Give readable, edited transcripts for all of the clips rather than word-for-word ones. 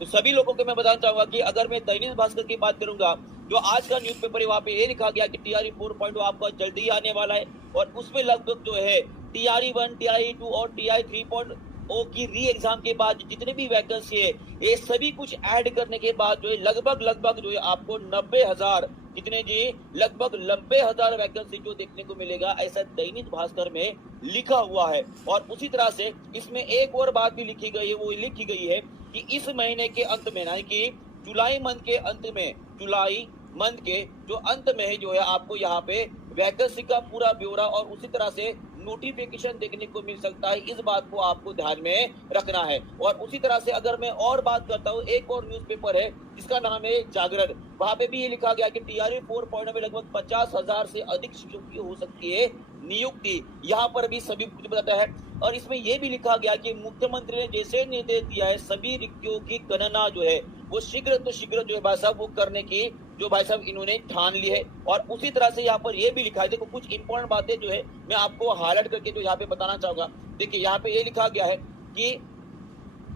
तो सभी लोगों को मैं बताना चाहूंगा कि अगर मैं दैनिक भास्कर की बात करूंगा, जो आज का न्यूज़पेपर है वहां पे ये लिखा गया कि टीआरई 4.0 आपका जल्दी ही आने वाला है और उसमें लगभग जो है टीआरई 1, टीआरई 2 और टीआरई 3.0 की री एग्जाम के बाद जितने भी वैकेंसी है ये सभी कुछ ऐड करने के बाद जो है लगभग जो है आपको 90,000 कितने जी लगभग 90,000 वैकेंसी जो देखने को मिलेगा, ऐसा दैनिक भास्कर में लिखा हुआ है। और उसी तरह से इसमें एक और बात भी लिखी गई है, वो लिखी गई है कि इस महीने के अंत में, यानी कि जुलाई मंथ के अंत में, जुलाई मंथ के जो अंत में है जो है आपको यहाँ पे वैकेंसी का पूरा ब्यौरा और उसी तरह से नोटिफिकेशन देखने को मिल सकता है। इस बात को आपको ध्यान में रखना है। और उसी तरह से अगर मैं और बात करता हूँ, एक और न्यूज़पेपर है जिसका नाम है जागरण, वहां पे भी ये लिखा गया कि टीआरई 4.0 में लगभग 50,000 से अधिक शिक्षकों की हो सकती है नियुक्ति। यहाँ पर भी सभी कुछ बताता है। और इसमें यह भी लिखा गया कि मुख्यमंत्री ने जैसे निर्देश दिया है सभी रिक्तियों की गणना जो है वो शीघ्र तो शीघ्र जो है भाई साहब वो करने की जो भाई साहब इन्होंने ठान ली है। और उसी तरह से यहाँ पर यह भी लिखा है, देखो कुछ इंपॉर्टेंट बातें जो है मैं आपको हाईलाइट करके जो यहाँ पे बताना चाहूंगा। देखिए यहाँ पे ये लिखा गया है कि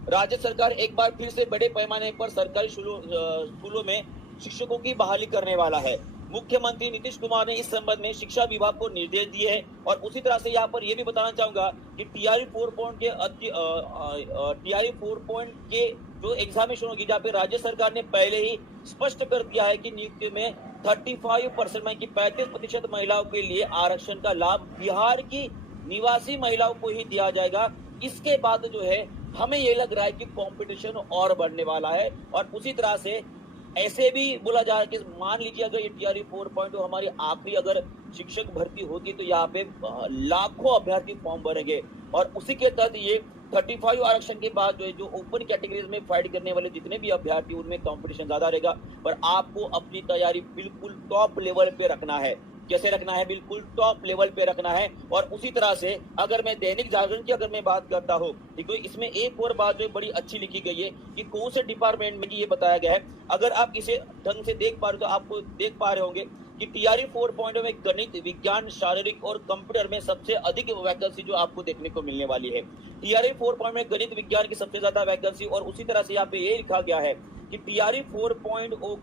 राज्य सरकार एक बार फिर से बड़े पैमाने पर सरकारी स्कूलों में शिक्षकों की बहाली करने वाला है। मुख्यमंत्री नीतीश कुमार ने इस संबंध में शिक्षा विभाग को निर्देश दिए हैं। और उसी तरह से यहाँ पर यह भी बताना चाहूंगा कि टीआरई 4 के जो एग्जामिनेशन होगी, जहाँ पे राज्य सरकार ने पहले ही स्पष्ट कर दिया है कि नियुक्ति में 35% में 35% महिलाओं के लिए आरक्षण का लाभ बिहार की निवासी महिलाओं को ही दिया जाएगा। इसके बाद जो है हमें ये लग रहा है कि कंपटीशन और बढ़ने वाला है। और उसी तरह से ऐसे भी बोला जा रहा है कि मान लीजिए अगर ये टीआरई 4.0 हमारी आखिरी अगर शिक्षक भर्ती होती तो यहाँ पे लाखों अभ्यर्थी फॉर्म भरेंगे। और उसी के तहत ये 35 आरक्षण के बाद जो है जो ओपन कैटेगरीज में फाइट करने वाले जितने भी अभ्यर्थी उनमें कंपटीशन ज्यादा रहेगा। पर आपको अपनी तैयारी बिल्कुल टॉप लेवल पे रखना है। कैसे रखना है? बिल्कुल टॉप लेवल पे रखना है। और उसी तरह से अगर मैं दैनिक जागरण की अगर मैं बात करता हूँ, देखो इसमें एक और बात जो बड़ी अच्छी लिखी गई है कि कौन से डिपार्टमेंट में ये बताया गया है। अगर आप इसे ढंग से देख पा रहे हो तो आपको देख पा रहे होंगे कि टीआरई 4.0 में गणित, विज्ञान, शारीरिक और कंप्यूटर में सबसे अधिक वैकेंसी जो आपको देखने को मिलने वाली है। टीआरई 4.0 में गणित विज्ञान की सबसे ज्यादा वैकेंसी। और उसी तरह से यहाँ पे ये लिखा गया है कि टीआरई 4.0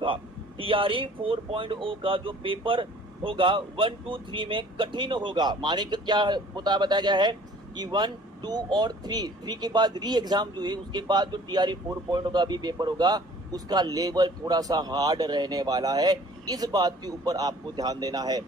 का जो पेपर होगा 1, 2, 3 में कठिन होगा। माने कि क्या बताया गया है कि 1, 2 और 3 के बाद री एग्जाम जो है उसके बाद जो टीआरई 4.0 का भी पेपर होगा उसका लेवल थोड़ा सा हार्ड रहने वाला है। इस बात के ऊपर आपको ध्यान देना है।